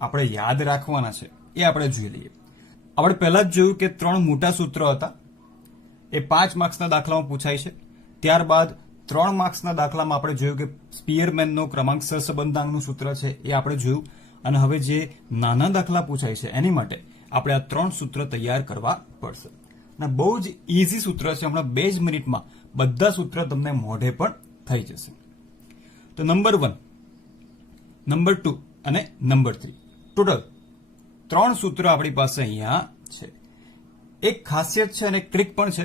આપણે યાદ રાખવાના છે એ આપણે જોઈ લઈએ. આપણે પહેલા જ જોયું કે 3 મોટા સૂત્રો હતા, એ 5 માર્ક્સના દાખલામાં પૂછાય છે. ત્યારબાદ 3 માર્ક્સના દાખલામાં આપણે જોયું કે સ્પીયરમેનનો ક્રમાંક સહસંબંધાંકનું સૂત્ર છે એ આપણે જોયું. અને હવે જે નાના દાખલા પૂછાય છે એની માટે આપણે આ 3 સૂત્ર તૈયાર કરવા પડશે. અને બહુ જ ઇઝી સૂત્ર છે, હમણાં 2 જ મિનિટમાં બધા સૂત્ર તમને મોઢે પણ થઈ જશે. તો નંબર 1, નંબર 2 અને નંબર 3 ટોટલ 3 સૂત્રો આપણી પાસે અહીંયા છે. એક ખાસિયત છે અને એક ટ્રીક પણ છે,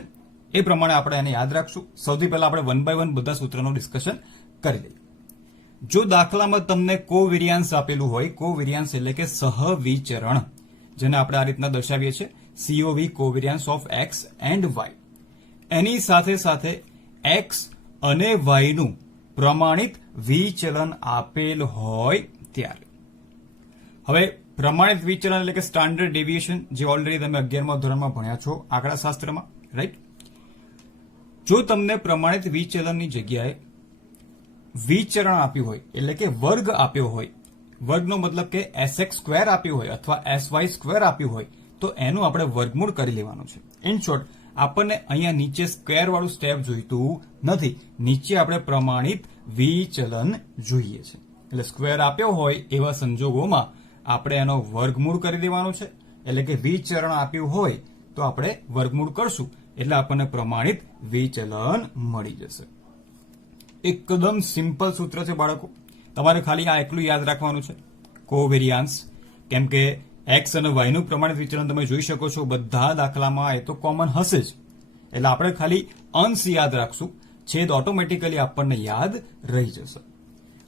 એ પ્રમાણે આપણે એને યાદ રાખશું. સૌથી પહેલા આપણે 1 બાય 1 બધા સૂત્રોનું ડિસ્કશન કરી લઈએ. જો દાખલામાં તમને કોવેરિયાન્સ આપેલું હોય, કોવેરિયાન્સ એટલે કે સહવિચરણ, જેને આપણે આ રીતના દર્શાવીએ છીએ COV, covariance of X and Y, એની સાથે સાથે એક્સ અને વાય નું પ્રમાણિત વિચલન આપેલ હોય ત્યારે. હવે પ્રમાણિત વિચલન એટલે કે સ્ટાન્ડર્ડ ડેવિએશન, જે ઓલરેડી તમે 11મા ધોરણમાં ભણ્યા છો આંકડાશાસ્ત્રમાં, રાઈટ? જો તમને પ્રમાણિત વિચલનની જગ્યાએ વિચરણ આપ્યું હોય એટલે કે વર્ગ આપ્યો હોય, વર્ગનો મતલબ કે SX² આપ્યું હોય અથવા SY² આપ્યું હોય, તો એનું આપણે વર્ગમૂળ કરી લેવાનું છે. ઇન શોર્ટ, આપણને અહીંયા નીચે સ્ક્વેર વાળું સ્ટેપ જોઈતું નથી, નીચે આપણે પ્રમાણિત વિચલન જોઈએ છે. એટલે સ્ક્વેર આપ્યો હોય એવા સંજોગોમાં આપણે એનો વર્ગમૂળ કરી દેવાનું છે. એટલે કે વિચરણ આપ્યું હોય તો આપણે વર્ગમૂળ કરશું એટલે આપણને પ્રમાણિત વિચલન મળી જશે. એકદમ સિમ્પલ સૂત્ર છે બાળકો, તમારે ખાલી આ એકલું યાદ રાખવાનું છે, કોવેરિયાન્સ. કેમ કે એક્સ અને વાય નું પ્રમાણિત વિચલન તમે જોઈ શકો છો બધા દાખલામાં, એ તો કોમન હશે જ. એટલે આપણે ખાલી અંશ યાદ રાખશું, છેદ ઓટોમેટિકલી આપણને યાદ રહી જશે.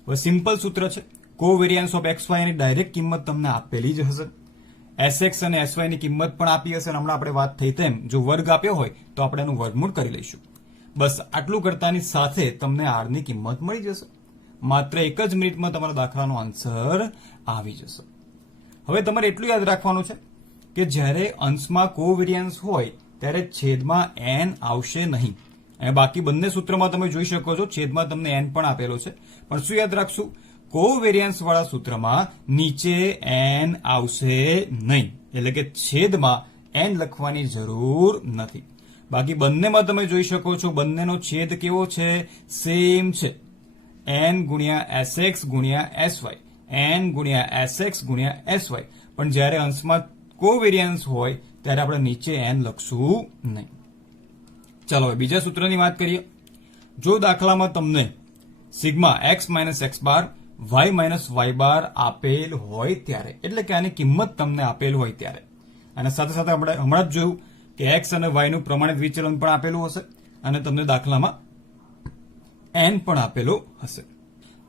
હવે સિમ્પલ સૂત્ર છે, કોવેરિયાન્સ ઓફ એક્સ વાય ની ડાયરેક્ટ કિંમત તમને આપેલી જ હશે. SX અને SY ની કિંમત પણ આપી હશે. હમણાં આપણે વાત થઈ તેમ જો વર્ગ આપ્યો હોય તો આપણે એનું વર્ગમૂળ કરી લઈશું. બસ આટલું કરતાની સાથે તમને R ની કિંમત મળી જશે. માત્ર 1 જ મિનિટમાં તમારા દાખલાનો આન્સર આવી જશે. હવે તમારે એટલું યાદ રાખવાનું છે કે જ્યારે અંશમાં કોવેરિયાન્સ હોય ત્યારે છેદમાં n આવશે નહીં. અને બાકી બંને સૂત્રમાં તમે જોઈ શકો છો છેદમાં તમને n પણ આપેલો છે. પણ શું યાદ રાખશું? કોવેરિયાન્સ વાળા સૂત્રમાં નીચે n આવશે નહીં, એટલે કે છેદમાં n લખવાની જરૂર નથી. બાકી બંનેમાં તમે જોઈ શકો છો બંનેનો છેદ કેવો છે? સેમ છે. n ગુણ્યા SX ગુણ્યા SY, n ગુણ્યા SX ગુણ્યા SY. પણ જ્યારે અંશમાં કોવેરિયાન્સ હોય ત્યારે આપણે નીચે n લખશું નહીં. ચાલો હવે બીજા સૂત્રની વાત કરીએ. જો દાખલામાં તમને સિગ્મા x માઇનસ x બાર y માઇનસ y બાર આપેલ હોય ત્યારે, એટલે કે આની કિંમત તમને આપેલ હોય ત્યારે, અને સાથે સાથે આપણે હમણાં જ જોયું કે x અને y નું પ્રમાણિત વિચલન પણ આપેલું હશે અને તમને દાખલામાં n પણ આપેલો હશે.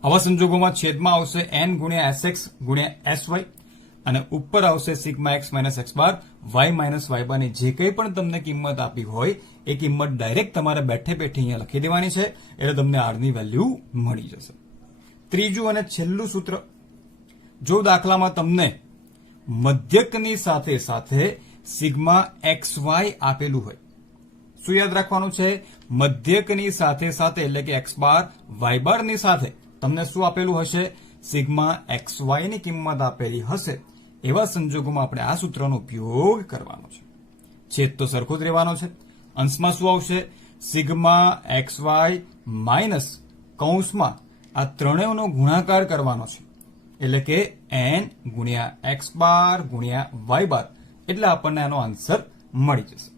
આવા સંજોગોમાં છેદમાં આવશે n ગુણ્યા SX ગુણ્યા SY અને ઉપર આવશે સિગ્મા x માઇનસ x બાર y માઇનસ y બાર ની જે કંઈ પણ તમને કિંમત આપી હોય એ કિંમત ડાયરેક્ટ તમારે બેઠે બેઠી અહીંયા લખી દેવાની છે, એટલે તમને R ની વેલ્યુ મળી જશે. ત્રીજું અને છેલ્લું સૂત્ર, જો દાખલામાં તમને મધ્યકની સાથે સાથે સિગ્મા XY આપેલું હોય, શું યાદ રાખવાનું છે? મધ્યકની સાથે સાથે એટલે કે x બાર y બાર ની સાથે તમને શું આપેલું હશે? સિગ્મા XY ની કિંમત આપેલી હશે. એવા સંજોગોમાં આપણે આ સૂત્રનો ઉપયોગ કરવાનો છે. છેદ તો સરખો જ રહેવાનો છે. અંશમાં શું આવશે? સિગ્મા XY માઇનસ કૌંસમાં આ ત્રણેયનો ગુણાકાર કરવાનો છે, એટલે કે n ગુણ્યા x બાર ગુણ્યા y બાર, એટલે આપણને આનો આન્સર મળી જશે.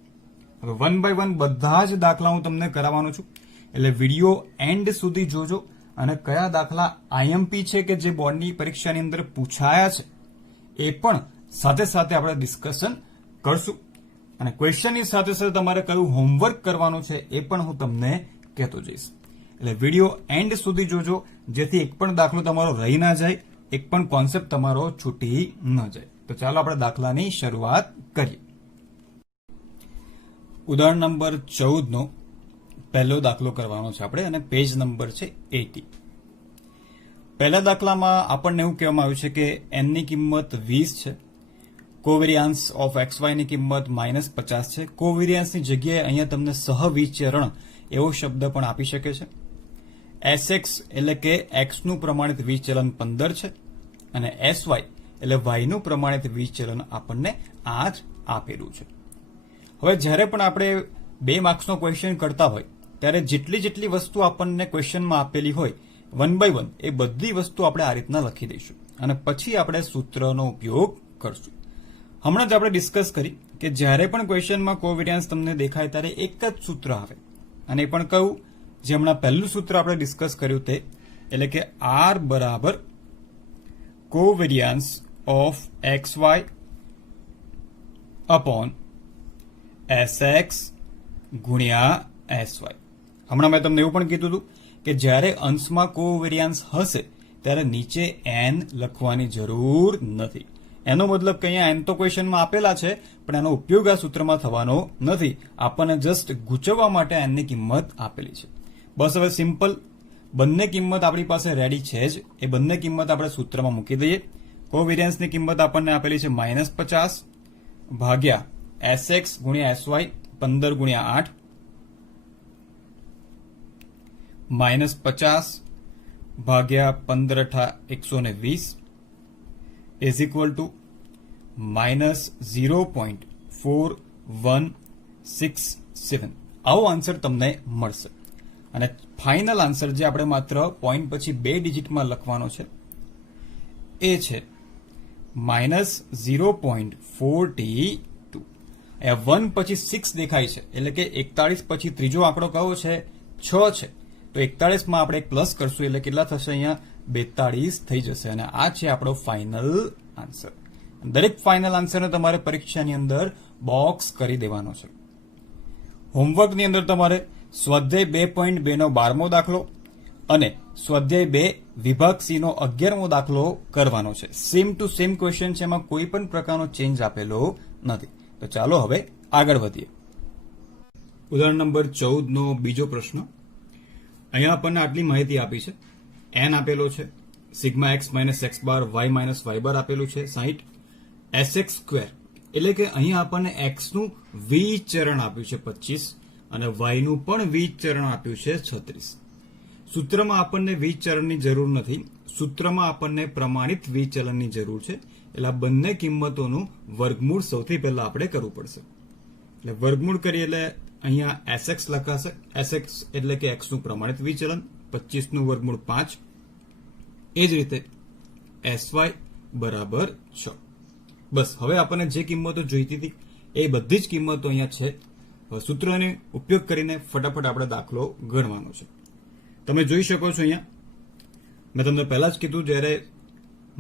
હવે 1 બાય 1 બધા જ દાખલા હું તમને કરાવવાનો છું, એટલે વિડીયો એન્ડ સુધી જોજો. અને કયા દાખલા IMP છે કે જે બોર્ડની પરીક્ષાની અંદર પૂછાયા છે એ પણ સાથે સાથે આપણે ડિસ્કશન કરશું. અને ક્વેશ્ચનની સાથે સાથે તમારે કયું હોમવર્ક કરવાનું છે એ પણ હું તમને કહેતો જઈશ. એટલે વિડીયો એન્ડ સુધી જોજો, જેથી એક પણ દાખલો તમારો રહી ના જાય, એક પણ કોન્સેપ્ટ તમારો છૂટી ન જાય. તો ચાલો આપણે દાખલાની શરૂઆત કરીએ. ઉદાહરણ નંબર 14 નો પહેલો દાખલો કરવાનો છે આપણે, અને પેજ નંબર છે 80. પહેલા દાખલામાં આપણને એવું કહેવામાં આવ્યું છે કે n ની કિંમત 20 છે, કોવેરિયાન્સ ઓફ XY ની કિંમત -50 છે. કોવેરિયાન્સની જગ્યાએ અહીંયા તમને સહવિચરણ એવો શબ્દ પણ આપી શકે છે. SX એટલે કે x નું પ્રમાણિત વિચલન 15 છે અને SY એટલે વાયનું પ્રમાણિત વિચલન આપણને આ જ આપેલું છે. હવે જ્યારે પણ આપણે 2 માર્ક્સનો ક્વેશ્ચન કરતા હોય ત્યારે જેટલી વસ્તુ આપણને ક્વેશ્ચનમાં આપેલી હોય 1 by 1 એ બધી વસ્તુ આપણે આ રીતના લખી દઈશું અને પછી આપણે સૂત્રનો ઉપયોગ કરશું. હમણાં જ આપણે ડિસ્કસ કરી કે જ્યારે પણ ક્વેશ્ચનમાં કોવેરિયન્સ તમને દેખાય ત્યારે એક જ સૂત્ર આવે અને એ પણ કયું, જે હમણાં પહેલું સૂત્ર આપણે ડિસ્કસ કર્યું તે, એટલે કે R બરાબર covariance of XY upon SX ગુણ્યા SY. હમણાં મેં તમને એવું પણ કીધું હતું કે જ્યારે અંશમાં કોવેરિયન્સ હશે ત્યારે નીચે n લખવાની જરૂર નથી. એનો મતલબ કે અહીંયા n તો ક્વેશ્ચનમાં આપેલા છે પણ એનો ઉપયોગ આ સૂત્રમાં થવાનો નથી. આપણને જસ્ટ ગૂંચવવા માટે n ની કિંમત આપેલી છે. બસ હવે સિમ્પલ બંને કિંમત આપણી પાસે રેડી છે જ, એ બંને કિંમત આપણે સૂત્રમાં મૂકી દઈએ. કોવેરિયન્સની કિંમત આપણને આપેલી છે -50 ભાગ્યા SX ગુણ્યા SY 15 ગુણ્યા 8 -50 ભાગ્યા 15 × 120 is equal to -0.4167. આવો આન્સર તમને મળશે અને ફાઇનલ આન્સર જે આપણે માત્ર પોઈન્ટ પછી 2 ડિજિટમાં લખવાનો છે એ છે -0.42. 1 પછી 6 દેખાય છે એટલે કે 41 પછી ત્રીજો આંકડો કયો છે? 6 છે. તો 41 માં આપણે એક પ્લસ કરશું એટલે કેટલા થશે? અહીંયા 42 થઈ જશે અને આ છે આપણો ફાઇનલ આન્સર. દરેક ફાઇનલ આન્સરને તમારે પરીક્ષાની અંદર બોક્સ કરી દેવાનો છે. હોમવર્કની અંદર તમારે સ્વાધ્યાય 2.2 નો 12મો દાખલો અને સ્વાધ્યાય 2 વિભાગ સી નો 11મો દાખલો કરવાનો છે. સેમ ટુ સેમ ક્વેશ્ચન છે, એમાં કોઈ પણ પ્રકારનો ચેન્જ આપેલો નથી. તો ચાલો હવે આગળ વધીએ. ઉદાહરણ નંબર 14 નો બીજો પ્રશ્ન. અહીંયા આપણને આટલી માહિતી આપી છે. n આપેલો છે, સિગ્મા x માઇનસ x બાર y માઇનસ y બાર આપેલું છે 60, sx સ્ક્વેર એટલે કે અહીંયા આપણને x નું વિચરણ આપ્યું છે 25 અને y નું પણ વિચરણ આપ્યું છે 36. સૂત્રમાં આપણને વિચરણની જરૂર નથી, સૂત્રમાં આપણને પ્રમાણિત વિચલનની જરૂર છે. એટલે આ બંને કિંમતોનું વર્ગમૂળ સૌથી પહેલા આપણે કરવું પડશે. એટલે વર્ગમૂળ કરીએ એટલે અહીંયા sx લખાશે. sx એટલે કે x નું પ્રમાણિત વિચલન, 25 નું વર્ગમૂળ 5. એ જ રીતે sy બરાબર 6. બસ હવે આપણને જે કિંમતો જોઈતી હતી એ બધી જ કિંમતો અહીંયા છે. સૂત્રનો ઉપયોગ કરીને ફટાફટ આપણે દાખલો ગણવાનો છે. તમે જોઈ શકો છો અહીંયા મેં તમને પહેલા જ કીધું, જ્યારે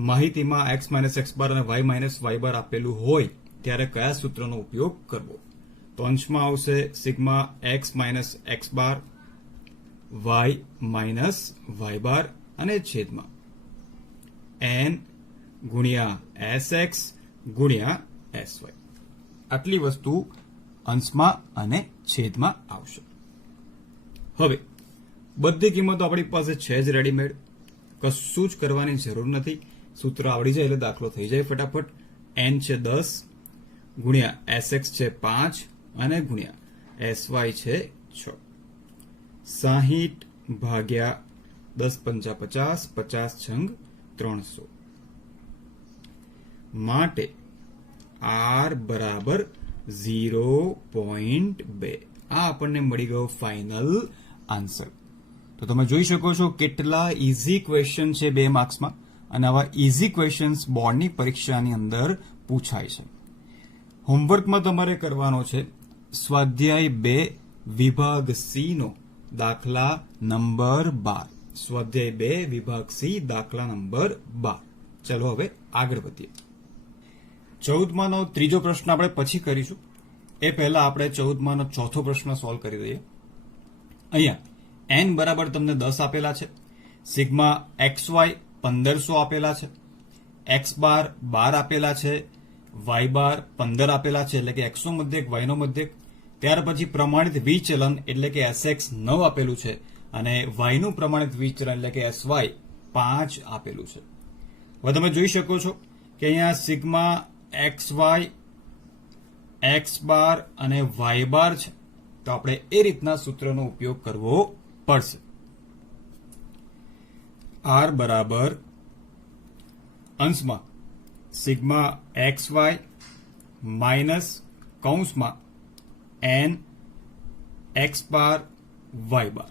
માહિતીમાં x માઇનસ x બાર અને y માઇનસ y બાર આપેલું હોય ત્યારે કયા સૂત્રનો ઉપયોગ કરવો. તો અંશમાં આવશે સિગ્મા x માઇનસ x બાર y માઇનસ y બાર અને છેદમાં n ગુણ્યા sx ગુણ્યા sy. આટલી વસ્તુ અંશમાં અને છેદમાં આવશે. હવે બધી કિંમતો આપણી પાસે છે જ રેડીમેડ, કશું જ કરવાની જરૂર નથી. સૂત્ર આવડી જાય એટલે દાખલો થઈ જાય ફટાફટ. n છે 10 ગુણ્યા sx છે 5 અને ગુણ્યા sy છે 6. 60 ભાગ્યા 10 પંચા 50, 50 છંગ 300 માટે r બરાબર 0.2. આ આપણને મળી ગયો ફાઇનલ આન્સર. તો તમે જોઈ શકો છો કેટલા ઇઝી ક્વેશ્ચન છે 2 માર્ક્સમાં અને આવા ઇઝી ક્વેશ્ચન્સ બોર્ડની પરીક્ષાની અંદર પૂછાય છે. હોમવર્કમાં તમારે કરવાનો છે સ્વાધ્યાય 2 વિભાગ સી નો દાખલા નંબર 12. સ્વાધ્યાય 2 વિભાગ સી દાખલા નંબર 12. ચલો હવે આગળ વધીએ. 14માંનો ત્રીજો પ્રશ્ન આપણે પછી કરીશું. એ પહેલા આપણે 14માંનો ચોથો પ્રશ્ન સોલ્વ કરી દઈએ. અહીંયા n બરાબર તમને 10 આપેલા છે, સિગ્મા xy 1500 આપેલા છે, x બાર 12 આપેલા છે, y બાર 15 આપેલા છે એટલે કે x નો મધ્યક y નો મધ્યક. ત્યાર પછી પ્રમાણિત વિચલન એટલે કે sx 9 આપેલું છે અને y નું પ્રમાણિત વિચલન એટલે કે sy 5 આપેલું છે. હવે તમે જોઈ શકો છો કે અહીંયા સિગ્મા xy x બાર અને y બાર છે, તો આપણે એ રીતના સૂત્રનો ઉપયોગ કરવો પડશે. r બરાબર અંશમાં સિગ્મા એક્સ વાય માઇનસ કૌંસમાં એન એક્સ બાર વાય બાર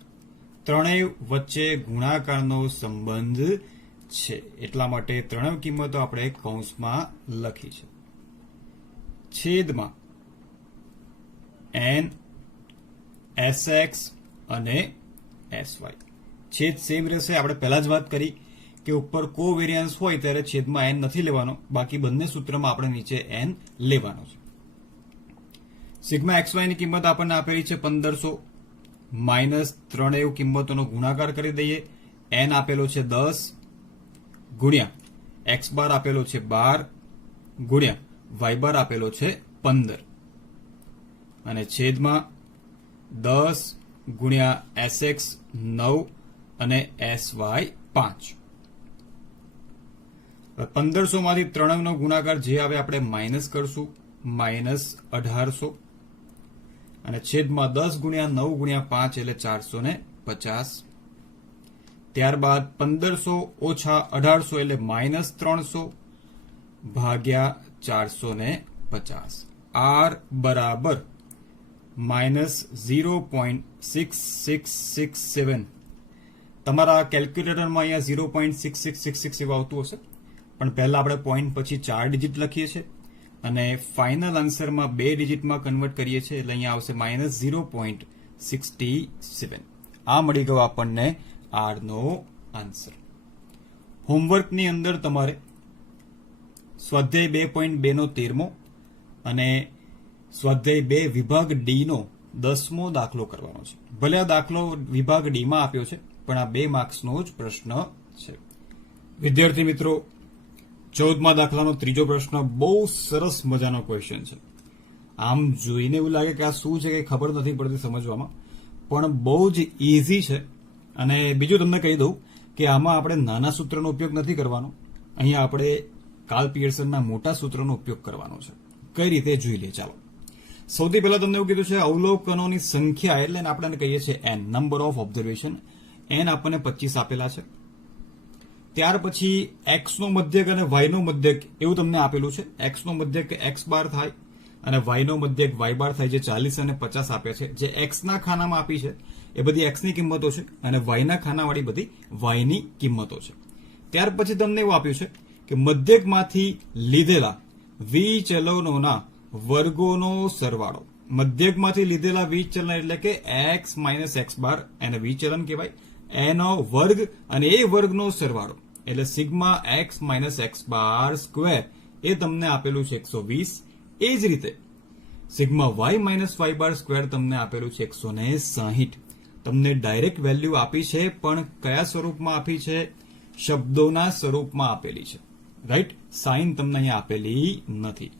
ત્રણેય વચ્ચે ગુણાકારનો સંબંધ છે, એટલા માટે ત્રણેય કિંમતો આપણે કૌંસમાં લખી છે. છેદમાં એન એસ એક્સ અને એસ વાય. છેદ સેમ રહેશે. આપણે પહેલા જ વાત કરી કે ઉપર કોવેરિયન્સ હોય ત્યારે છેદમાં એન નથી લેવાનો, બાકી બંને સૂત્રમાં આપણે નીચે એન લેવાનો છે. સિગ્મા એક્સ વાય ની કિંમત આપણને આપેલી છે 1500 માઇનસ ત્રણેય કિંમતોનો ગુણાકાર કરી દઈએ. એન આપેલો છે 10 ગુણ્યા એક્સ બાર આપેલો છે 12 ગુણ્યા વાય બાર આપેલો છે 15 અને છેદમાં 10 ગુણ્યા એસ એક્સ 9 અને એસ વાય 5. 1500 માંથી ત્રણનો ગુણાકાર જે આવે આપણે માઇનસ કરશું, માઇનસ 1800 અને છેદમાં 10 ગુણ્યા 9 ગુણ્યા 5 એટલે 450. ત્યારબાદ 1500 ઓછા 1800 એટલે માઇનસ 300 ભાગ્યા 450. આર બરાબર માઇનસ 0.6667. તમારા કેલ્ક્યુલેટરમાં અહીંયા 0.6666 એવું આવતું હશે, પણ પહેલા આપણે પોઈન્ટ પછી 4 ડિજિટ લખીએ છીએ અને ફાઇનલ આન્સરમાં 2 ડિજિટમાં કન્વર્ટ કરીએ છીએ એટલે અહીંયા આવશે માઇનસ 0.67. આ મળી ગયો આપણને આર નો આન્સર. હોમવર્કની અંદર તમારે સ્વાધ્યાય 2.2 નો 13મો અને સ્વાધ્યાય 2 વિભાગ ડી નો 10મો દાખલો કરવાનો છે. ભલે આ દાખલો વિભાગ ડી માં આપ્યો છે, પણ આ 2 માર્ક્સનો જ પ્રશ્ન છે. વિદ્યાર્થી મિત્રો, 14મા દાખલાનો ત્રીજો પ્રશ્ન બહુ સરસ મજાનો ક્વેશ્ચન છે. આમ જોઈને એવું લાગે કે આ શું છે કે ખબર નથી પડતી સમજવામાં, પણ બહુ જ ઇઝી છે. અને બીજું તમને કહી દઉં કે આમાં આપણે નાના સૂત્રનો ઉપયોગ નથી કરવાનો, અહીંયા આપણે કાર્લ પિયર્સનના મોટા સૂત્રનો ઉપયોગ કરવાનો છે. કઈ રીતે જોઈ લે ચાલો. સૌથી પહેલા તમને એવું કીધું છે અવલોકનોની સંખ્યા એટલે આપણે કહીએ છીએ n, number of observation. N આપણને 25 આપેલા છે. ત્યાર પછી એક્સ નો મધ્યક અને વાય નો મધ્યક એવું તમને આપેલું છે. એક્સ નો મધ્યક એક્સ બાર થાય અને વાય નો મધ્યક વાય બાર થાય, જે 40 અને 50 આપે છે. જે એક્સ ના ખાનામાં આપી છે એ બધી એક્સ ની કિંમતો છે અને વાય ના ખાનાવાળી બધી વાય ની કિંમતો છે. ત્યાર પછી તમને એવું આપ્યું છે કે મધ્યકમાંથી લીધેલા વિચલનોના વર્ગોનો સરવાળો. મધ્યકમાંથી લીધેલા વિચલન એટલે કે એક્સ માઇનસ એક્સ બાર એને વિચલન કહેવાય. એનો વર્ગ અને એ વર્ગનો સરવાળો એટલે sigma x minus x bar square એ તમને આપેલું છે 120. એ જ રીતે સિગ્મા વાય માઇનસ વાય બાર સ્ક્વેર તમને આપેલું છે 160. તમને ડાયરેક્ટ વેલ્યુ આપી છે, પણ કયા સ્વરૂપમાં આપી છે? શબ્દોના સ્વરૂપમાં આપેલી છે. રાઈટ, સાઇન તમને અહીંયા આપેલી નથી.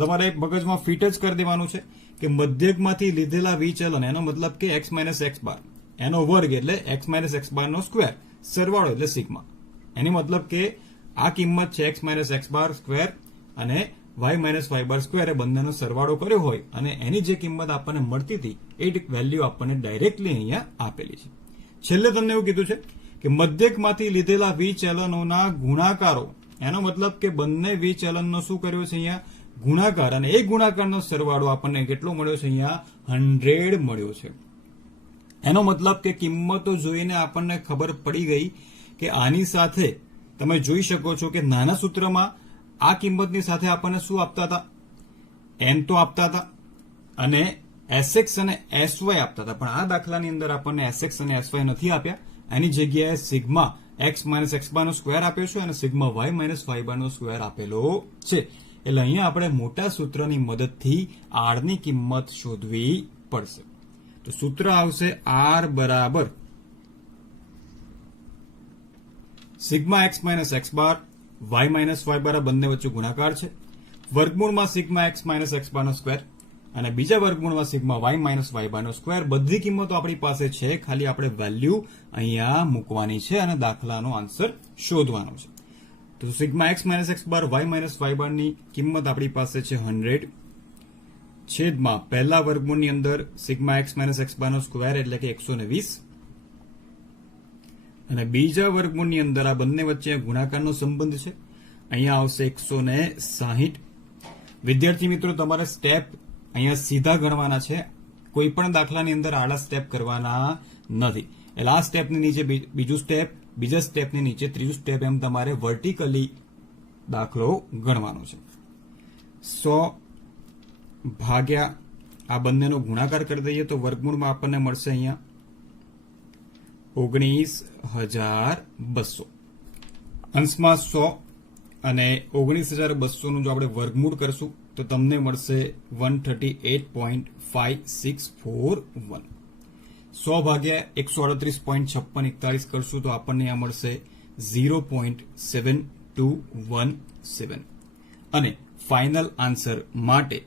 તમારે મગજમાં ફિટ જ કરી દેવાનું છે કે મધ્યકમાંથી લીધેલા વિચલન એનો મતલબ કે એક્સ માઇનસ એક્સ બાર, એનો વર્ગ એટલે એક્સ માઇનસ એક્સ બાર નો સ્ક્વેર, સરવાળો એટલે સિગ્મા. એની મતલબ કે આ કિંમત છે x minus x bar square અને વાય માઇનસ વાય બાર સ્ક્વેર, એ બંનેનો સરવાળો કર્યો હોય અને એની જે કિંમત આપણને મળતી હતી એ વેલ્યુ આપણને ડાયરેક્ટલી અહીંયા આપેલી છે. છેલ્લે તમને એવું કીધું છે કે મધ્યકમાંથી લીધેલા વિચલનોના ગુણાકારો, એનો મતલબ કે બંને વિચલનનો શું કર્યો છે અહીંયા? ગુણાકાર. અને એ ગુણાકારનો સરવાળો આપણને કેટલો મળ્યો છે? અહીંયા 100 મળ્યો છે. એનો મતલબ કે કિંમતો જોઈને આપણને ખબર પડી ગઈ કે આની સાથે તમે જોઈ શકો છો કે નાના સૂત્રમાં આ કિંમતની સાથે આપણને શું આપતા હતા? એન તો આપતા હતા અને એસએક્સ અને એસવાય આપતા હતા, પણ આ દાખલાની અંદર આપણને એસએક્સ અને એસવાય નથી આપ્યા. એની જગ્યાએ sigma x minus x bar નો સ્ક્વેર આપ્યો છે અને સિગ્મા વાય માઇનસ વાય બાર નો સ્ક્વેર આપેલો છે. એટલે અહીંયા આપણે મોટા સૂત્રની મદદથી આર ની કિંમત શોધવી પડશે. તો સૂત્ર આવશે આર બરાબર sigma x minus x bar Y minus Y બાર બંને વચ્ચે ગુણાકાર છે, વર્ગમૂળમાં sigma x minus x bar નો સ્ક્વેર અને બીજા વર્ગમૂળમાં સિગ્મા વાય માઇનસ વાય બાર નો સ્ક્વેર. બધી કિંમતો આપણી પાસે છે, ખાલી આપણે વેલ્યુ અહીંયા મૂકવાની છે અને દાખલાનો આન્સર શોધવાનો છે. તો sigma x minus x bar Y minus Y બાર ની કિંમત આપણી પાસે છે 100 છેદમાં પહેલા વર્ગમૂળની અંદર sigma x minus x bar નો સ્ક્વેર એટલે કે 120 અને બીજા વર્ગમૂળની અંદર આ બંને વચ્ચે ગુણાકારનો સંબંધ છે અહીંયા આવશે 160. વિદ્યાર્થી મિત્રો, તમારે સ્ટેપ અહીંયા સીધા ગણવાના છે. કોઈ પણ દાખલાની અંદર આડા સ્ટેપ કરવાના નથી. એટલે આ સ્ટેપની નીચે બીજું સ્ટેપ, બીજા સ્ટેપની નીચે ત્રીજું સ્ટેપ, એમ તમારે વર્ટિકલી દાખલો ગણવાનો છે. 100 ભાગ્યા આ બંનેનો ગુણાકાર કરી દઈએ તો વર્ગમૂળમાં આપણને મળશે અહીંયા 19,200. અંશમાં 100 અને 19,200 નું જો આપણે વર્ગમૂળ કરશું તો તમને મળશે 138.5641. 100 ભાગ્યા 138.5641 કરશું તો આપણને આ મળશે 0.7217 અને ફાઇનલ આન્સર માટે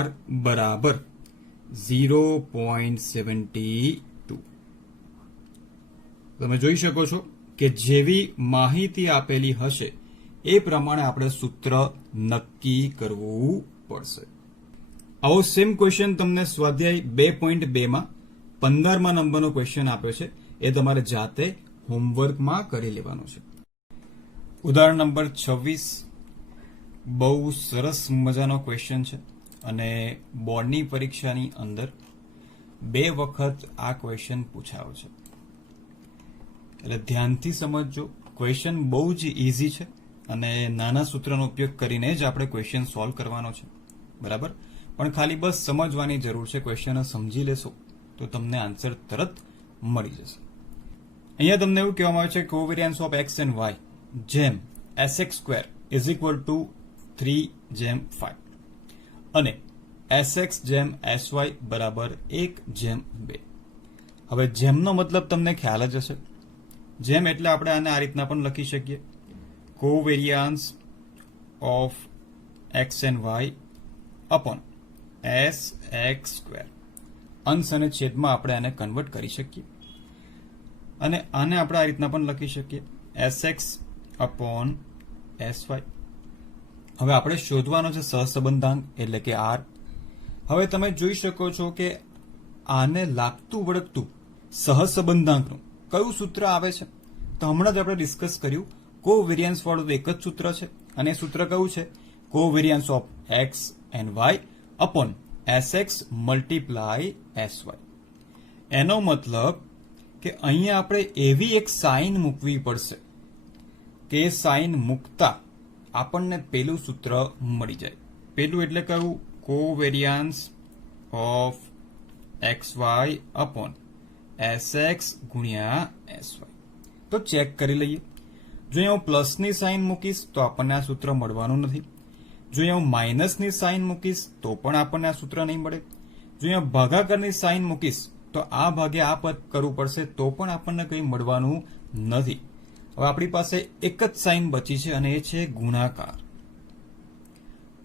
R બરાબર 0.72. તમે જોઈ શકો છો કે જેવી માહિતી આપેલી હશે એ પ્રમાણે આપણે સૂત્ર નક્કી કરવું પડશે. આવો સેમ ક્વેશ્ચન તમને સ્વાધ્યાય 2.2 માં 15મા નંબરનો ક્વેશ્ચન આપ્યો છે. એ તમારે જાતે હોમવર્કમાં કરી લેવાનો છે. ઉદાહરણ નંબર 26 બહુ સરસ મજાનો ક્વેશ્ચન છે અને બોર્ડની પરીક્ષાની અંદર 2 વખત આ ક્વેશ્ચન પૂછાયો છે. એટલે ધ્યાનથી સમજજો. ક્વેશ્ચન બહુ જ ઇઝી છે અને નાના સૂત્રનો ઉપયોગ કરીને જ આપણે ક્વેશ્ચન સોલ્વ કરવાનો છે. બરાબર? પણ ખાલી બસ સમજવાની જરૂર છે. ક્વેશ્ચન સમજી લેશો તો તમને આન્સર તરત મળી જશે. અહીંયા તમને એવું કહેવામાં આવે છે covariance of X and Y જેમ sx² ઇઝ ઇક્વલ ટુ 3/5 અને sx જેમ sy બરાબર 1/2. હવે જેમનો મતલબ તમને ખ્યાલ જ હશે. જેમ એટલે આપણે આને આ રીતના પણ લખી શકીએ, covariance of X and Y upon sx². અંશ અને છેદમાં આપણે આને કન્વર્ટ કરી શકીએ અને આને આપણે આ રીતના પણ લખી શકીએ sx અપોન sy. હવે આપણે શોધવાનો છે સહસંબંધાંક એટલે કે r. હવે તમે જોઈ શકો છો કે આને લાગતું વળગતું સહસંબંધાંકનું કયું સૂત્ર આવે છે? તો હમણાં જ આપણે ડિસ્કસ કર્યું કોવેરિયન્સ વાળું તો એક જ સૂત્ર છે અને એ સૂત્ર કયું છે? Covariance of X and Y upon sx multiply sy. એનો મતલબ કે અહીંયા આપણે એવી એક સાઇન મૂકવી પડશે કે એ સાઇન મૂકતા આપણને પેલું સૂત્ર મળી જાય. પેલું એટલે કયું? Covariance of xy upon sx ગુણ્યા sy. તો ચેક કરી લઈએ. જો હું પ્લસની સાઇન મૂકીશ તો આપણને આ સૂત્ર મળવાનું નથી. જો હું માઇનસની સાઇન મૂકીશ તો પણ આપણને આ સૂત્ર નહીં મળે. જો હું ભાગાકારની સાઇન મૂકીશ તો આ ભાગે આ પદ કરવું પડશે તો પણ આપણને કંઈ મળવાનું નથી. હવે આપણી પાસે એક જ સાઇન બચી છે અને એ છે ગુણાકાર.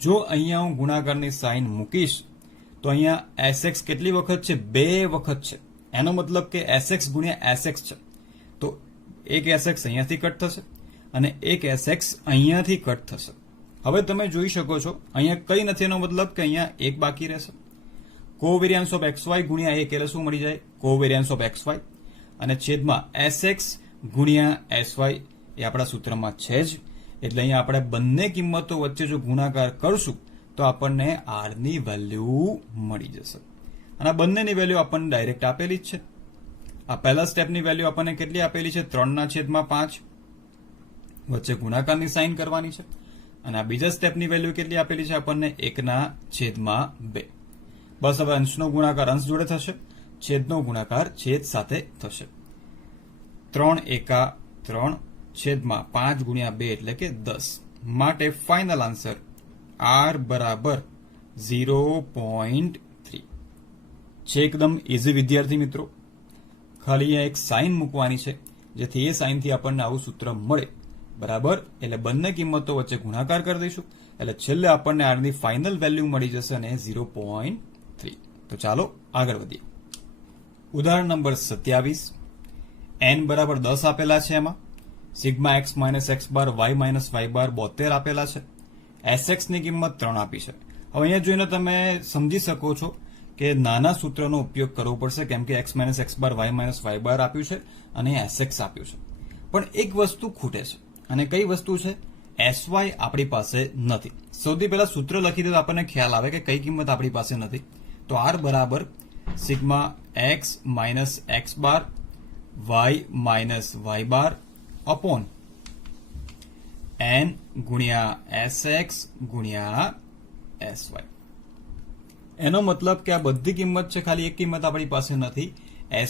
જો અહીંયા હું ગુણાકારની સાઇન મૂકીશ તો અહીંયા sx કેટલી વખત છે? 2 વખત છે. એનો મતલબ કે sx ગુણ્યા sx છે. તો એક sx અહીંયાથી કટ થશે અને એક sx અહીંયાથી કટ થશે. હવે તમે જોઈ શકો છો અહીંયા કઈ નથી, એનો મતલબ કે અહીંયા એક બાકી રહેશે. કોવેરિયન્સ ઓફ xy ગુણ્યા 1 એટલે શું મળી જાય? કોવેરિયન્સ ઓફ xy અને છેદમાં sx ગુણ્યા sy એ આપણા સૂત્રમાં છે જ. એટલે અહીંયા આપણે બંને કિંમતો વચ્ચે જો ગુણાકાર કરશું તો આપણને r ની વેલ્યુ મળી જશે. અને આ બંનેની વેલ્યુ આપણને ડાયરેક્ટ આપેલી જ છે. આ પહેલા સ્ટેપની વેલ્યુ આપણને કેટલી આપેલી છે? 3/5. વચ્ચે ગુણાકારની સાઇન કરવાની છે. અને આ બીજા સ્ટેપની વેલ્યુ કેટલી આપેલી છે? આપણને 1/2. બસ હવે અંશનો ગુણાકાર અંશ જોડે થશે, છેદનો ગુણાકાર છેદ સાથે થશે. 3 એકા 3 છેદમાં 5 ગુણ્યા 2 એટલે કે 10. માટે ફાઇનલ આન્સર r બરાબર 0.3 છે. એકદમ ઇઝી વિદ્યાર્થી મિત્રો. ખાલી એક સાઇન મૂકવાની છે જેથી એ સાઇનથી આપણને આવું સૂત્ર મળે. બરાબર? એટલે બંને કિંમતો વચ્ચે ગુણાકાર કરી દઈશું એટલે છેલ્લે આપણને r ની ફાઇનલ વેલ્યુ મળી જશે અને 0.3. તો ચાલો આગળ વધીએ. ઉદાહરણ નંબર 27. n બરાબર 10 આપેલા છે. એમાં સિગ્મા x માઇનસ x બાર y માઇનસ y બાર 72 આપેલા છે. sx ની કિંમત 3 આપી છે. હવે અહીંયા જોઈને તમે સમજી શકો છો કે નાના સૂત્રનો ઉપયોગ કરવો પડશે કેમ કે x માઇનસ x બાર y માઇનસ y બાર આપ્યું છે અને sx આપ્યું છે. પણ એક વસ્તુ ખૂટે છે. અને કઈ વસ્તુ છે SY આપણી પાસે નથી. સૌથી પહેલા સૂત્ર લખી દે તો આપણને ખ્યાલ આવે કે કઈ કિંમત આપણી પાસે નથી. તો R બરાબર સિગ્મા x માઇનસ x બાર y માઇનસ y બાર અપોન n ગુણ્યા sx ગુણ્યા sy. એનો મતલબ કે આ બધી કિંમત છે, ખાલી એક કિંમત આપણી પાસે નથી,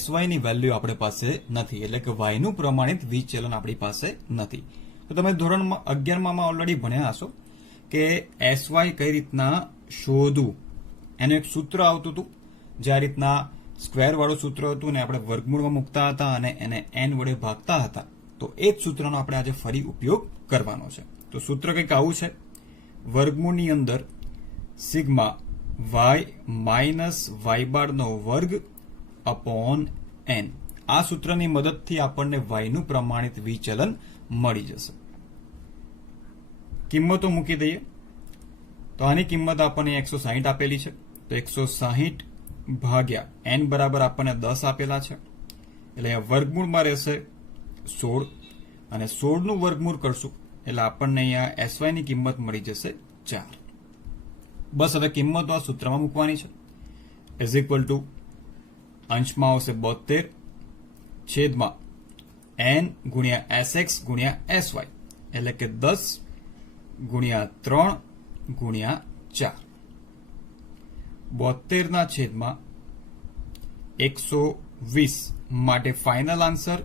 sy ની વેલ્યુ આપણી પાસે નથી, એટલે કે y નું પ્રમાણિત વિચલન આપણી પાસે નથી. તો તમે ધોરણ 11માં ઓલરેડી ભણ્યા હશો કે sy કઈ રીતના શોધવું, એનું એક સૂત્ર આવતું હતું જે આ રીતના સ્ક્વેર વાળું સૂત્ર હતું ને આપણે વર્ગમૂળમાં મૂકતા હતા અને એને n વડે ભાગતા હતા. તો એ જ સૂત્રનો આપણે આજે ફરી ઉપયોગ કરવાનો છે. તો સૂત્ર કંઈક આવું છે, વર્ગમૂળની અંદર સિગ્મા y માઇનસ y બાર નો વર્ગ અપોન n. આ સૂત્રની મદદથી આપણને y નું પ્રમાણિત વિચલન મળી જશે. કિંમતો મૂકી દઈએ તો આની કિંમત આપણને 160 આપેલી છે. તો 160 ભાગ્યા n બરાબર આપણને 10 આપેલા છે, એટલે અહીંયા વર્ગમૂળમાં રહેશે 16 અને 16 નું વર્ગમૂળ કરશું એટલે આપણને અહીંયા sy ની કિંમત મળી જશે 4. બસ હવે કિંમતો આ સૂત્રમાં મૂકવાની છે. ઇઝ ઇક્વલ ટુ અંશમાં આવશે 72 છેદમાં n ગુણ્યા sx ગુણ્યા sy, એટલે કે 10 ગુણ્યા 3 ગુણ્યા 4. 72 ના છેદમાં 120 માટે ફાઇનલ આન્સર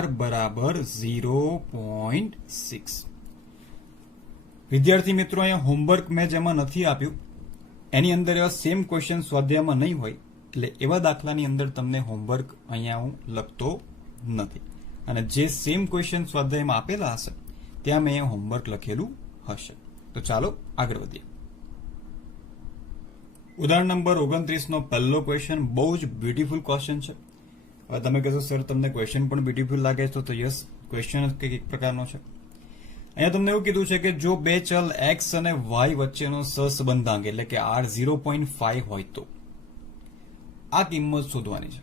R બરાબર 0.6. વિદ્યાર્થી મિત્રો, અહીંયા હોમવર્ક મેં જેમાં નથી આપ્યું એની અંદર એવા સેમ ક્વેશ્ચન સ્વાધ્યાયમાં નહીં હોય, એટલે એવા દાખલાની અંદર તમને હોમવર્ક અહીંયા હું લખતો નથી, અને જે સેમ ક્વેશ્ચન સ્વાધ્યાયમાં આપેલા હશે ત્યાં મેં અહીંયા હોમવર્ક લખેલું હશે. તો ચાલો આગળ વધીએ. ઉદાહરણ નંબર 29 નો પહેલો ક્વેશ્ચન બહુ જ બ્યુટીફુલ ક્વેશ્ચન છે. હવે તમે કહેશો સર તમને ક્વેશ્ચન પણ બ્યુટીફુલ લાગે છે, તો યસ, ક્વેશ્ચન કંઈક એક પ્રકારનો છે. અહીંયા તમને એવું કીધું છે કે જો બે ચલ x અને y વચ્ચેનો સહસંબંધાંક એટલે કે r 0.5 હોય તો આ કિંમત શોધવાની છે.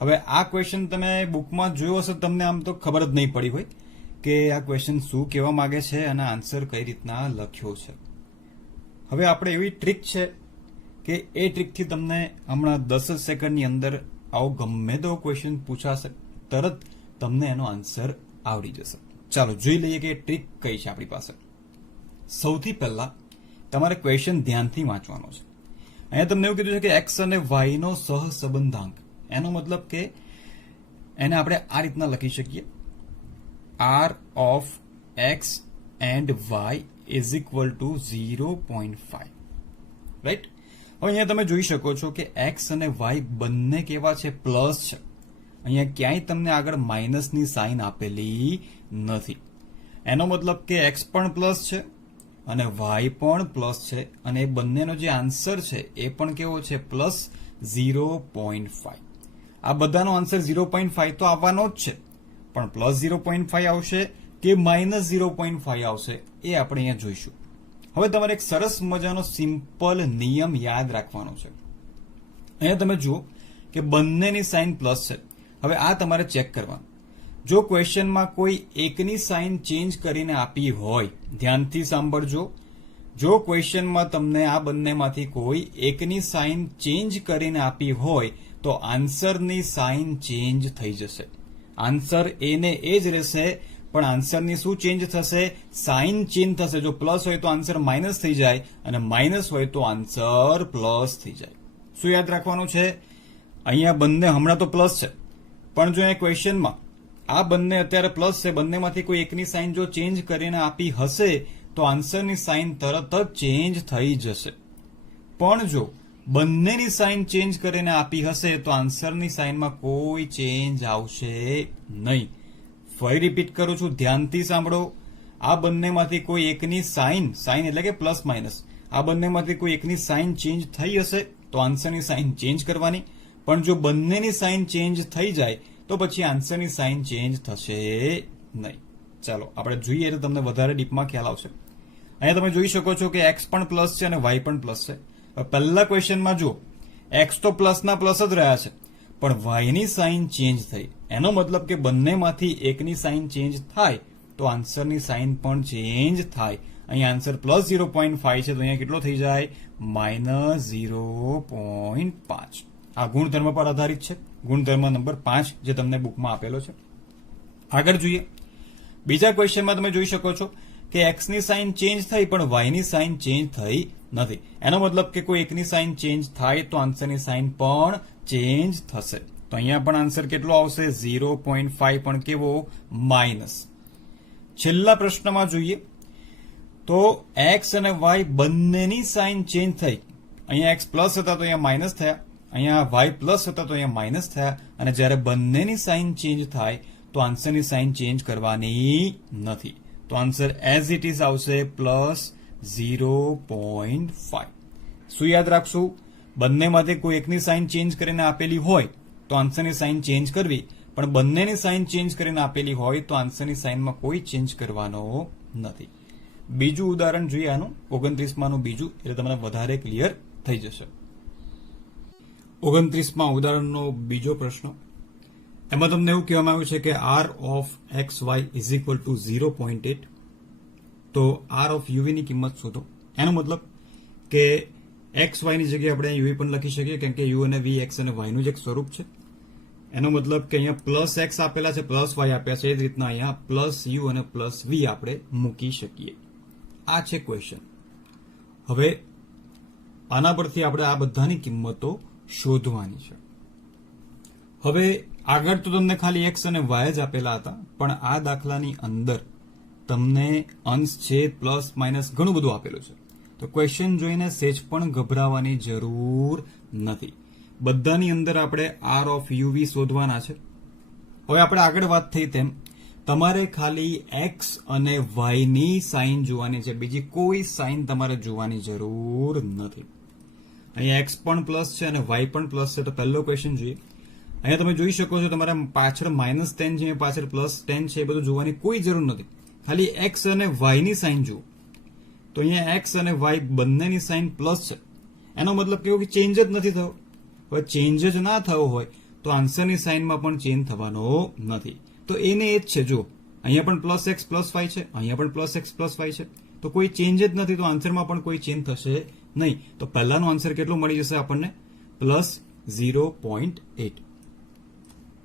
હવે આ ક્વેશ્ચન તમે બુકમાં જોયો હશે, તમને આમ તો ખબર જ નહીં પડી હોય કે આ ક્વેશ્ચન શું કહેવા માંગે છે અને આન્સર કઈ રીતના લખ્યો છે. હવે આપણે એવી ટ્રીક છે કે એ ટ્રીકથી તમને હમણાં 10 સેકન્ડની અંદર આવો ગમે તેવો ક્વેશ્ચન પૂછાશે, તરત તમને એનો આન્સર આવડી જશે. ચાલો જોઈ લઈએ કે ટ્રીક કઈ છે આપણી પાસે. સૌથી પહેલા તમારે ક્વેશ્ચન ધ્યાનથી વાંચવાનો છે. અહીંયા તમને એવું કીધું છે કે x અને y નો સહસંબંધાંક, એનો મતલબ કે એને આપણે આ રીતના લખી શકીએ, r of x and y is equal to 0.5. Right? હવે અહીંયા તમે જોઈ શકો છો કે x અને y બંને કેવા છે? પ્લસ છે. અહીંયા ક્યાંય તમને આગળ માઇનસની સાઇન આપેલી નથી. એનો મતલબ કે x પણ પ્લસ છે અને y પણ પ્લસ છે, અને એ બંનેનો જે આન્સર છે એ પણ કેવો છે? પ્લસ 0.5. આ બધાનો આન્સર 0.5 તો આવવાનો જ છે, પણ પ્લસ 0.5 આવશે કે માઇનસ 0.5 આવશે એ આપણે અહીંયા જોઈશું. હવે તમારે એક સરસ મજાનો સિમ્પલ નિયમ યાદ રાખવાનો છે. અહીંયા તમે જુઓ કે બંનેની સાઇન પ્લસ છે. હવે આ તમારે ચેક કરવાનું. જો ક્વેશ્ચનમાં કોઈ એકની સાઇન ચેન્જ કરીને આપી હોય, ધ્યાનથી સાંભળજો, જો ક્વેશ્ચનમાં તમને આ બંનેમાંથી કોઈ એકની સાઇન ચેન્જ કરીને આપી હોય તો આન્સરની સાઇન ચેન્જ થઈ જશે. આન્સર એને એ જ રહેશે, પણ આન્સરની શું ચેન્જ થશે? સાઇન ચેન્જ થશે. જો પ્લસ હોય તો આન્સર માઇનસ થઈ જાય અને માઇનસ હોય તો આન્સર પ્લસ થઈ જાય. શું યાદ રાખવાનું છે? અહીંયા બંને હમણાં તો પ્લસ છે, પણ જો અહીંયા ક્વેશ્ચનમાં આ બંને અત્યારે પ્લસ છે, બંનેમાંથી કોઈ એકની સાઇન જો ચેન્જ કરીને આપી હશે તો આન્સરની સાઇન તરત જ ચેન્જ થઈ જશે. પણ જો બંનેની સાઇન ચેન્જ કરીને આપી હશે તો આન્સરની સાઇનમાં કોઈ ચેન્જ આવશે નહીં. ફરી રિપીટ કરું છું, ધ્યાનથી સાંભળો. આ બંનેમાંથી કોઈ એકની સાઇન એટલે કે પ્લસ માઇનસ, આ બંનેમાંથી કોઈ એકની સાઇન ચેન્જ થઈ હશે તો આન્સરની સાઇન ચેન્જ કરવાની, પણ જો બંનેની સાઇન ચેન્જ થઈ જાય તો પછી આન્સરની સાઇન ચેન્જ થશે નહીં. ચાલો આપણે જોઈએ તો તમને વધારે ડીપમાં ખ્યાલ આવશે. અહીંયા તમે જોઈ શકો છો કે x પણ પ્લસ છે અને y પણ પ્લસ છે. પહેલા ક્વેશ્ચનમાં જુઓ, x તો પ્લસના પ્લસ જ રહ્યા છે, પણ y ની સાઇન ચેન્જ થઈ. એનો મતલબ કે બંનેમાંથી એકની સાઇન ચેન્જ થાય તો આન્સરની સાઇન પણ ચેન્જ થાય. અહીંયા આન્સર પ્લસ 0.5 છે તો અહીંયા કેટલો થઈ જાય માઇનસ 0.5. આ ગુણધર્મ પર આધારિત છે, ગુણધર્મ નંબર 5 જે તમને બુકમાં આપેલો છે. આગળ જોઈએ. બીજા ક્વેશ્ચનમાં તમે જોઈ શકો છો કે એક્સ ની સાઇન ચેન્જ થઈ પણ વાય ની સાઇન ચેન્જ થઈ નથી. એનો મતલબ કે કોઈ એકની સાઇન ચેન્જ થાય તો આન્સરની સાઇન પણ ચેન્જ થશે. તો અહીંયા પણ આન્સર કેટલો આવશે 0.5 પણ કેવો માઇનસ. છેલ્લા પ્રશ્નમાં જોઈએ તો એક્સ અને વાય બંનેની સાઇન ચેન્જ થઈ. અહીંયા એક્સ પ્લસ હતા તો અહીંયા માઇનસ થયા, અહીંયા વાય પ્લસ હતા તો અહીંયા માઇનસ થયા, અને જ્યારે બંનેની સાઇન ચેન્જ થાય તો આન્સરની સાઇન ચેન્જ કરવાની નથી. તો આન્સર એઝ ઇટ ઇઝ આવશે પ્લસ 0.5. શું યાદ રાખશું? બંનેમાંથી કોઈ એકની સાઇન ચેન્જ કરીને આપેલી હોય તો આન્સરની સાઇન ચેન્જ કરવી, પણ બંનેની સાઇન ચેન્જ કરીને આપેલી હોય તો આન્સરની સાઇનમાં કોઈ ચેન્જ કરવાનો નથી. બીજું ઉદાહરણ જોઈએ આનું 29માનું બીજું, એટલે તમને વધારે ક્લિયર થઈ જશે. 29મા ઉદાહરણનો બીજો પ્રશ્ન. એમાં તમને એવું કહેવામાં આવ્યું છે કે r of xy is equal to 0.8. તો r of uv ની કિંમત શોધો. એનો મતલબ કે xy ની જગ્યાએ આપણે uv પણ લખી શકીએ, કેમ કે u અને v x અને y નું જ એક સ્વરૂપ છે. એનો મતલબ કે અહીંયા પ્લસ x આપેલા છે, પ્લસ y આપ્યા છે, એ જ રીતના અહીંયા પ્લસ u અને પ્લસ v આપણે મૂકી શકીએ. આ છે ક્વેશ્ચન. હવે આના પરથી આપણે આ બધાની કિંમતો શોધવાની છે. હવે આગળ તો તમને ખાલી x અને y જ આપેલા હતા, પણ આ દાખલાની અંદર તમને અંશ, છેદ, પ્લસ, માઇનસ ઘણું બધું આપેલું છે. તો ક્વેશ્ચન જોઈને સેજ પણ ગભરાવાની જરૂર નથી. બધાની અંદર આપણે r of uv શોધવાના છે. હવે આપણે આગળ વાત થઈ તેમ તમારે ખાલી x અને y ની સાઇન જોવાની છે, બીજી કોઈ સાઇન તમારે જોવાની જરૂર નથી. અહીંયા x પણ પ્લસ છે અને y પણ પ્લસ છે. તો પહેલો ક્વેશ્ચન જોઈએ. અહીંયા તમે જોઈ શકો છો તમારા પાછળ -10 છે, પાછળ +10 છે, એ બધું જોવાની કોઈ જરૂર નથી. ખાલી x અને y ની સાઇન જુઓ. તો અહીંયા x અને y બંનેની સાઇન પ્લસ છે. એનો મતલબ કેવો કે ચેન્જ જ નથી થયો. હવે ચેન્જ જ ના થયો હોય તો આન્સરની સાઇનમાં પણ ચેન્જ થવાનો નથી. તો એને એ જ છે. જો અહીંયા પણ +x +y છે, અહીંયા પણ +x +y છે, તો કોઈ ચેન્જ જ નથી, તો આન્સરમાં પણ કોઈ ચેન્જ થશે નહીં. તો પહેલાનો આન્સર કેટલો મળી જશે આપણને? +0.8.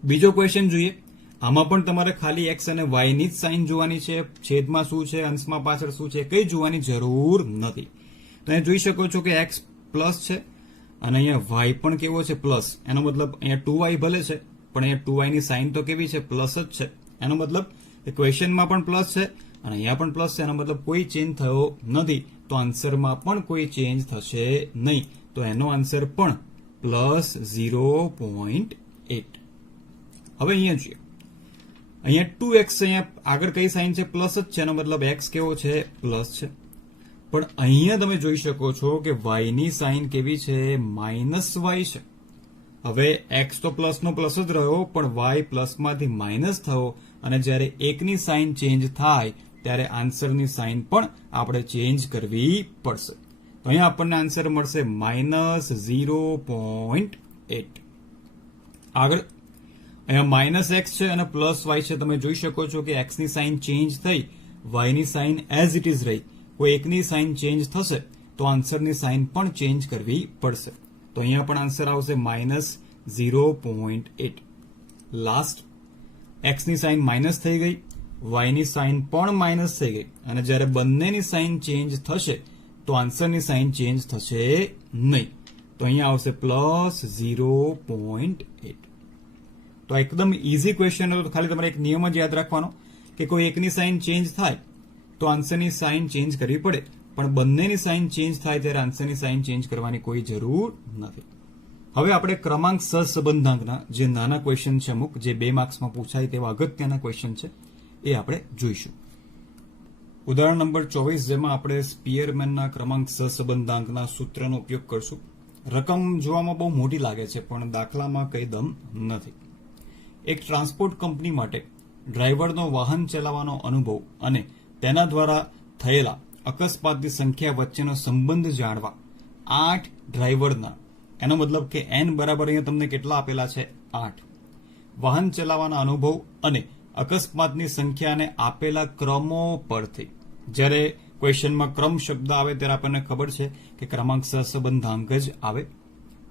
બીજો ક્વેશ્ચન જોઈએ. આમાં પણ તમારે ખાલી x અને y ની જ સાઇન જોવાની છે. છેદમાં શું છે, અંશમાં પાછળ શું છે, કઈ જોવાની જરૂર નથી. તો અહીંયા જોઈ શકો છો કે x પ્લસ છે અને અહીંયા y પણ કેવો છે પ્લસ. એનો મતલબ અહીંયા 2y ભલે છે, પણ અહીંયા 2y ની સાઇન તો કેવી છે? પ્લસ જ છે. એનો મતલબ ક્વેશ્ચનમાં પણ પ્લસ છે અને અહીંયા પણ પ્લસ છે. એનો મતલબ કોઈ ચેન્જ થયો નથી, તો આન્સરમાં પણ કોઈ ચેન્જ થશે નહીં. તો એનો આન્સર પણ +0.8. હવે અહીંયા જોઈએ. અહીંયા 2x, અહીંયા આગળ કઈ સાઇન છે? પ્લસ જ છે. એનો મતલબ x કેવો છે? પ્લસ છે. પણ અહીંયા તમે જોઈ શકો છો કે y ની સાઇન કેવી છે? -y છે. હવે x તો પ્લસ નો પ્લસ જ રહ્યો, પણ y પ્લસમાંથી માઇનસ થયો, અને જ્યારે એકની સાઇન ચેન્જ થાય ત્યારે આન્સરની સાઇન પણ આપણે ચેન્જ કરવી પડશે. તો અહીંયા આપણને આન્સર મળશે -0.8. આગળ અહીંયા -x છે અને +y છે. તમે જોઈ શકો છો કે x ની સાઇન ચેન્જ થઈ, y ની સાઇન એઝ ઇટ ઇઝ રહી. કોઈ એકની સાઇન ચેન્જ થશે તો આન્સરની સાઇન પણ ચેન્જ કરવી પડશે. તો અહીંયા પણ આન્સર આવશે -0.8. લાસ્ટ, x ની સાઇન માઇનસ થઈ ગઈ, y ની સાઇન પણ માઇનસ થઈ ગઈ, અને જ્યારે બંનેની સાઇન ચેન્જ થશે તો આન્સરની સાઇન ચેન્જ થશે નહીં. તો અહીંયા આવશે +0.8. તો એકદમ ઇઝી ક્વેશ્ચન હતો. ખાલી તમારે એક નિયમ જ યાદ રાખવાનો કે કોઈ એકની સાઇન ચેન્જ થાય તો આન્સરની સાઇન ચેન્જ કરવી પડે, પણ બંનેની સાઇન ચેન્જ થાય ત્યારે આન્સરની સાઇન ચેન્જ કરવાની કોઈ જરૂર નથી. હવે આપણે ક્રમાંક સહસંબંધાંકના જે નાના ક્વેશ્ચન છે અમુક, જે 2 માર્ક્સમાં પૂછાય તેવા અગત્યના ક્વેશ્ચન છે, એ આપણે જોઈશું. ઉદાહરણ નંબર 24, જેમાં આપણે સ્પીયરમેનના ક્રમાંક સહસંબંધાંકના સૂત્રનો ઉપયોગ કરશું. રકમ જોવામાં બહુ મોટી લાગે છે, પણ દાખલામાં કઈ દમ નથી. એક ટ્રાન્સપોર્ટ કંપની માટે ડ્રાઈવરનો વાહન ચલાવવાનો અનુભવ અને તેના દ્વારા થયેલા અકસ્માતની સંખ્યા વચ્ચેનો સંબંધ જાણવા 8 ડ્રાઈવરના, એનો મતલબ કે n બરાબર અહીંયા તમને કેટલા આપેલા છે? 8. વાહન ચલાવવાના અનુભવ અને અકસ્માતની સંખ્યાને આપેલા ક્રમો પરથી, જ્યારે ક્વેશ્ચનમાં ક્રમ શબ્દ આવે ત્યારે આપણને ખબર છે કે ક્રમાંક સહસંબંધાંક જ આવે,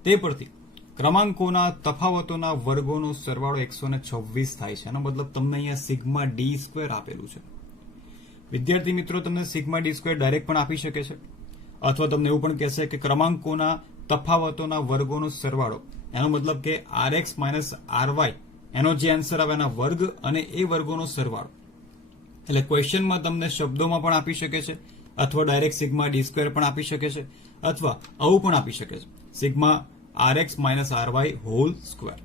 તે પરથી ક્રમાંકોના તફાવતોના વર્ગોનો સરવાળો 126 થાય છે. એનો મતલબ તમને અહીંયા સિગ્મા ડી સ્ક્વેર આપેલું છે. વિદ્યાર્થી મિત્રો, તમને સિગ્મા ડી સ્ક્વેર ડાયરેક્ટ પણ આપી શકે છે, અથવા તમને એવું પણ કહેશે કે ક્રમાંકોના તફાવતોના વર્ગોનો સરવાળો, એનો મતલબ કે RX માઇનસ RY એનો જે આન્સર આવે એના વર્ગ અને એ વર્ગોનો સરવાળો. એટલે ક્વેશ્ચનમાં તમને શબ્દોમાં પણ આપી શકે છે, અથવા ડાયરેક્ટ સિગ્મા ડી સ્ક્વેર પણ આપી શકે છે, અથવા આવું પણ આપી શકે છે, sigma RX minus RY whole square.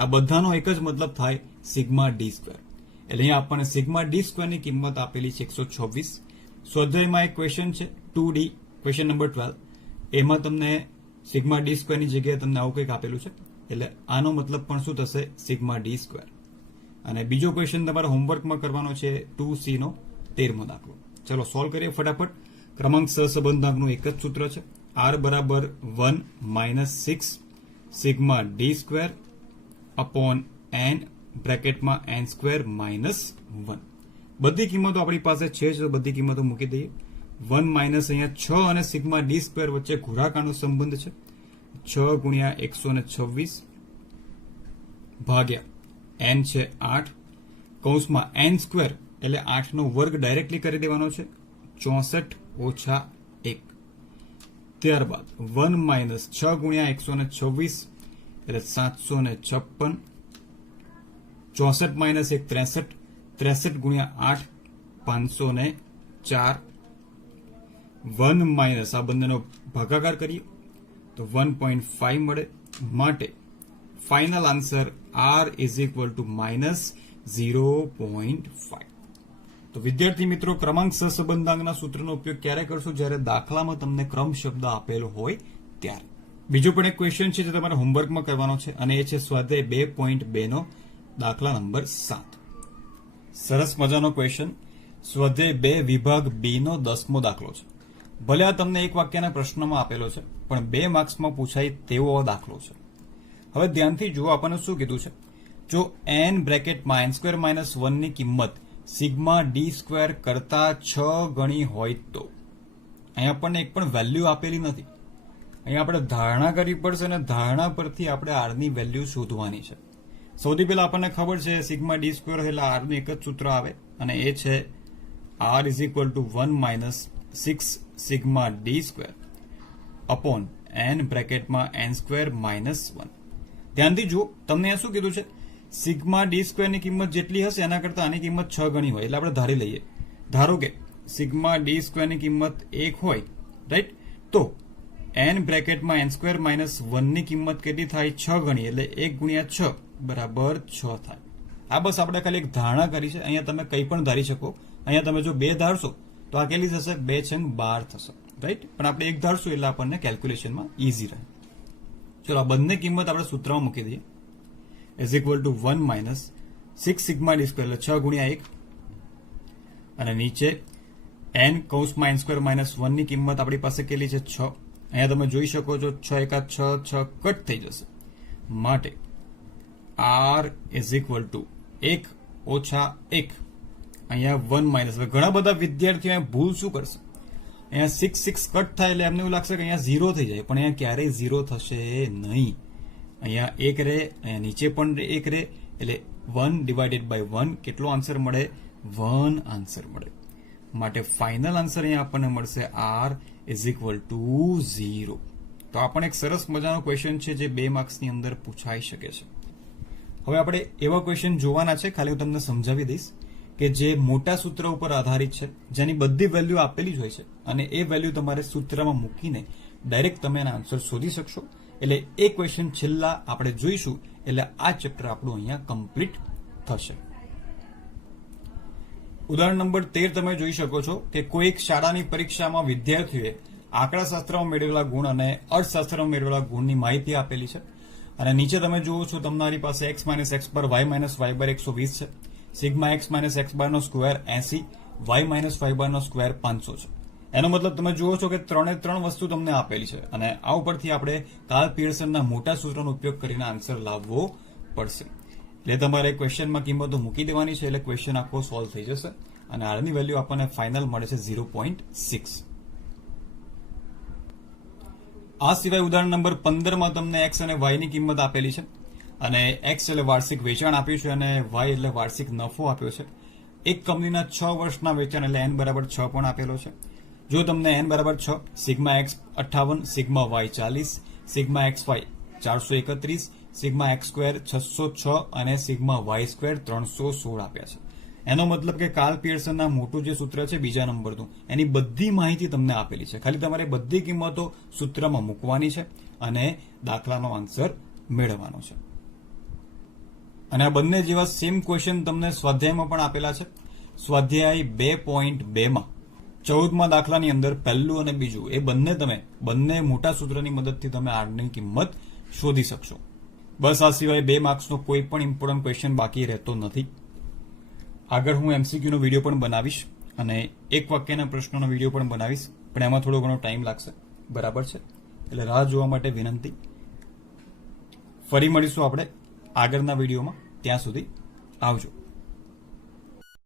આ બધાનો એક જ મતલબ થાય સિગ્મા ડી સ્ક્વેર. એટલે અહીંયા આપણને સિગ્મા ડી સ્ક્વેરની કિંમત આપેલી છે 126. સ્વાધ્યાયમાં એક ક્વેશ્ચન છે 2D, ક્વેશ્ચન નંબર 12. એમાં તમને સિગ્મા ડી સ્ક્વેરની જગ્યાએ તમને આવું કંઈક આપેલું છે, એટલે આનો મતલબ પણ શું થશે? Sigma D square. અને બીજો ક્વેશ્ચન તમારે હોમવર્કમાં કરવાનો છે 2C નો 13મો દાખલો. ચલો સોલ્વ કરીએ ફટાફટ. ક્રમાંક સહસંબંધાંકનું એક જ સૂત્ર છે, R બરાબર 1 minus 6 sigma D square upon n બ્રેકેટમાં n square minus 1. બધી કિંમતો આપણી પાસે છે, તો બધી કિંમતો મૂકી દઈએ. 1 માઇનસ અહીંયા 6 અને સિગ્મા ડી સ્ક્વેર વચ્ચે ગુણાકારનો સંબંધ છે. 6 ગુણ્યા 126 ભાગ્યા n છે 8, કૌંસમાં n સ્ક્વેર એટલે 8 નો વર્ગ ડાયરેક્ટલી કરી દેવાનો છે, 64 ઓછા 1. ત્યારબાદ 1 માઇનસ 6 ગુણ્યા 126 એટલે 756, 64 માઇનસ 1 63, 63 ગુણ્યા 8 504. 1 માઇનસ આ બંનેનો ભાગાકાર કરીએ તો 1.5 મળે. માટે final answer R is equal to minus 0.5. તો વિદ્યાર્થી મિત્રો, ક્રમાંક સહસંબંધાંકના સૂત્રનો ઉપયોગ ક્યારે કરશો? જ્યારે દાખલામાં તમને ક્રમ શબ્દ આપેલો હોય ત્યારે. બીજો પણ એક ક્વેશ્ચન છે જે તમારે હોમવર્કમાં કરવાનો છે, અને એ છે સ્વાધ્યાય 2.2 નો દાખલા નંબર 7. સરસ મજાનો ક્વેશ્ચન, સ્વાધ્યાય 2 વિભાગ B નો 10મો દાખલો છે. ભલે આ તમને એક વાક્યના પ્રશ્નમાં આપેલો છે, પણ 2 માર્ક્સમાં પૂછાય તેવો દાખલો છે. હવે ધ્યાનથી જુઓ, આપણને શું કીધું છે? જો n બ્રેકેટમાં n સ્ક્વેર માઇનસ 1 ની કિંમત સિગ્મા ડી સ્ક્વેર કરતા 6 ગણી હોય તો, અહીંયા આપણને એક પણ વેલ્યુ આપેલી નથી. અહીંયા આપણે ધારણા કરવી પડશે, અને ધારણા પરથી આપણે r ની વેલ્યુ શોધવાની છે. સૌથી પહેલા આપણને ખબર છે સિગ્મા ડી સ્ક્વેર એટલે r નું એક જ સૂત્ર આવે, અને એ છે r is equal to 1 minus 6 sigma D square upon n બ્રેકેટમાં n square minus 1. ધ્યાનથી જુઓ, તમને અહીંયા શું કીધું છે? સિગ્મા ડી સ્ક્વેરની કિંમત જેટલી હશે એના કરતા આની કિંમત 6 ગણી હોય. એટલે આપણે ધારી લઈએ, ધારો કે સિગ્મા ડી સ્ક્વેરની કિંમત 1 હોય, રાઈટ? તો n બ્રેકેટમાં n સ્ક્વેર માઇનસ 1 ની કિંમત કેટલી થાય? 6 ગણી, એટલે 1 ગુણ્યા 6 બરાબર 6 થાય. આ બસ આપણે ખાલી એક ધારણા કરી છે. અહીંયા તમે કંઈ પણ ધારી શકો. અહીંયા તમે જો 2 ધારશો તો આ કેટલી થશે? 2/12 થશે, રાઈટ? પણ આપણે 1 ધારશું એટલે આપણને કેલ્ક્યુલેશનમાં ઈઝી રહે. ચલો આ બંને કિંમત આપણે સૂત્રમાં મૂકી દઈએ. Is equal to 1 minus 6 sigma D square એટલે 6 ગુણ્યા 1, અને નીચે n કૌંસમાં n સ્ક્વેર માઇનસ 1 ની કિંમત આપણી પાસે કેટલી છે? 6. અહીંયા તમે જોઈ શકો છો 6 એકા 6, 6 કટ થઈ જશે. માટે r ઇઝ ઇક્વલ ટુ 1 ઓછા 1, અહીંયા 1 માઇનસ. હવે ઘણા બધા વિદ્યાર્થીઓ અહીંયા ભૂલ શું કરશે? અહીંયા 6 6 કટ થાય એટલે એમને એવું લાગશે કે અહીંયા 0 થઈ જાય, પણ અહીંયા ક્યારેય 0 થશે નહીં. અહીંયા 1 રહે, અહીંયા નીચે પણ 1 રહે, એટલે 1 ડિવાઇડેડ બાય 1 કેટલો આન્સર મળે? 1 આન્સર મળે. માટે ફાઇનલ આન્સર અહીંયા આપણને મળશે r ઇઝ ઇક્વલ ટુ 0. તો આ પણ એક સરસ મજાનો ક્વેશ્ચન છે જે 2 માર્ક્સની અંદર પૂછાઈ શકે છે. હવે આપણે એવા ક્વેશ્ચન જોવાના છે, ખાલી હું તમને સમજાવી દઈશ, કે જે મોટા સૂત્ર ઉપર આધારિત છે, જેની બધી વેલ્યુ આપેલી જ હોય છે, અને એ વેલ્યુ તમારે સૂત્રમાં મૂકીને ડાયરેક્ટ તમે એના આન્સર શોધી શકશો. એટલે એ ક્વેશ્ચન છેલ્લા આપણે જોઈશું, એટલે આ ચેપ્ટર આપણું અહીંયા કમ્પ્લીટ થશે. ઉદાહરણ નંબર 13 તમે જોઈ શકો છો કે કોઈક શાળાની પરીક્ષામાં વિદ્યાર્થીઓએ આંકડાશાસ્ત્રમાં મેળવેલા ગુણ અને અર્થશાસ્ત્રમાં મેળવેલા ગુણની માહિતી આપેલી છે, અને નીચે તમે જુઓ છો તમારી પાસે x માઇનસ x બાર y માઇનસ y બાર 120 છે, સિગ્મા x માઇનસ x બાર નો સ્ક્વેર 80, y માઇનસ y બાર નો સ્ક્વેર 500 છે. એનો મતલબ તમે જુઓ છો કે 3 વસ્તુ તમને આપેલી છે, અને આ ઉપરથી આપણે કાર્લ પિયર્સનના મોટા સૂત્રનો ઉપયોગ કરીને આન્સર લાવવો પડશે. એટલે તમારે ક્વેશ્ચનમાં કિંમતો મૂકી દેવાની છે એટલે ક્વેશ્ચન આખો સોલ્વ થઈ જશે અને આરની વેલ્યુ આપણને ફાઇનલ મળે છે 0.6. આ સિવાય ઉદાહરણ નંબર 15 માં તમને એક્સ અને વાય ની કિંમત આપેલી છે અને એક્સ એટલે વાર્ષિક વેચાણ આપ્યું છે અને વાય એટલે વાર્ષિક નફો આપ્યો છે. એક કંપનીના 6 વર્ષના વેચાણ એટલે n બરાબર 6 પણ આપેલો છે. જો તમને n બરાબર 6, sigma x 58, sigma y 40, sigma x y 431, sigma x square 606 અને સિગ્મા વાય સ્ક્વેર 316 આપ્યા છે. એનો મતલબ કે કાર્લ પિયર્સનના મોટું જે સૂત્ર છે બીજા નંબરનું, એની બધી માહિતી તમને આપેલી છે. ખાલી તમારે બધી કિંમતો સૂત્રમાં મૂકવાની છે અને દાખલાનો આન્સર મેળવવાનો છે. અને આ બંને જેવા સેમ ક્વેશ્ચન તમને સ્વાધ્યાયમાં પણ આપેલા છે. સ્વાધ્યાય 2.2 માં 14માં દાખલાની અંદર પહેલું અને બીજું એ બંને મોટા સૂત્રની મદદથી તમે આરની કિંમત શોધી શકશો. બસ આ સિવાય 2 માર્ક્સનો કોઈ પણ ઇમ્પોર્ટન્ટ ક્વેશ્ચન બાકી રહેતો નથી. આગળ હું એમસીક્યુ નો વિડીયો પણ બનાવીશ અને એક વાક્યના પ્રશ્નોનો વિડીયો પણ બનાવીશ, પણ એમાં થોડો ઘણો ટાઈમ લાગશે. બરાબર છે, એટલે રાહ જોવા માટે વિનંતી. ફરી મળીશું આપણે આગળના વિડીયોમાં. ત્યાં સુધી આવજો.